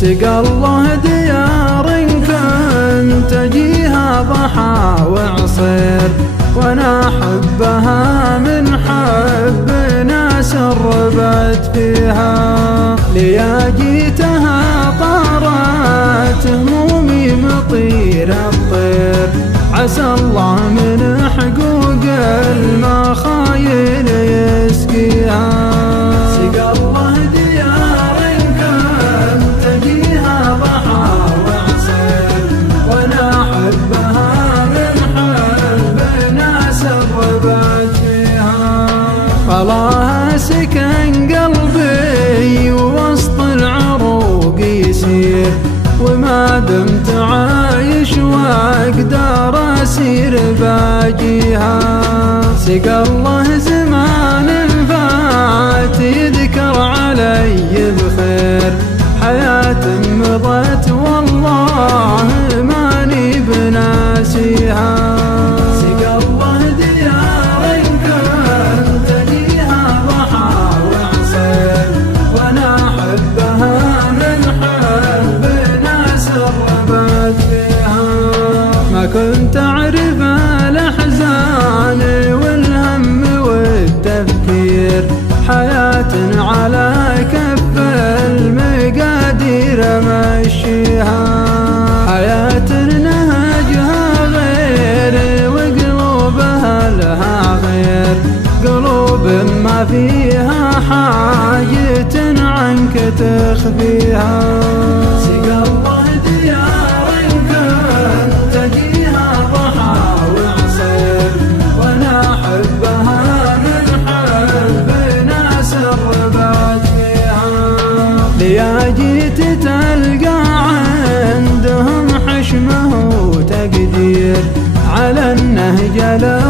سقى الله ديار كنت أجيها ضحى وعصير، وأنا أحبها من حب ناس ربت فيها. ليا جيتها طارت همومي مطير الطير، عسى الله من حقوق المخايل يسقيها. سقى الله ديار كنت أجيها ضحى وعصير، وأنا أحبها من حب ناس ربت فيها. خلاها سكن قلبي ووسط العروق يسير، وما دمت عايش واقدر اسير باجيها. سقى الله زمان فات يذكر علي بخير، حياة مضت والله ماني بناسيها. سقى الله ديار كنت أجيها ضحى وعصير، وأنا أحبها من حب ناس ربت فيها. ما كنت أعرف الأحزان والهم والتفكير، حياة على كف المقادير مشيها. حياة نهجها غير وقلوبها لها غير، قلوب ما فيها حاجة عنك تخفيها. سقى الله ديار كنت أجيها ضحى وعصير، وأنا أحبها من حب ناس ربت فيها. ليا جيت تلقى عندهم حشمه وتقدير، على النهج لا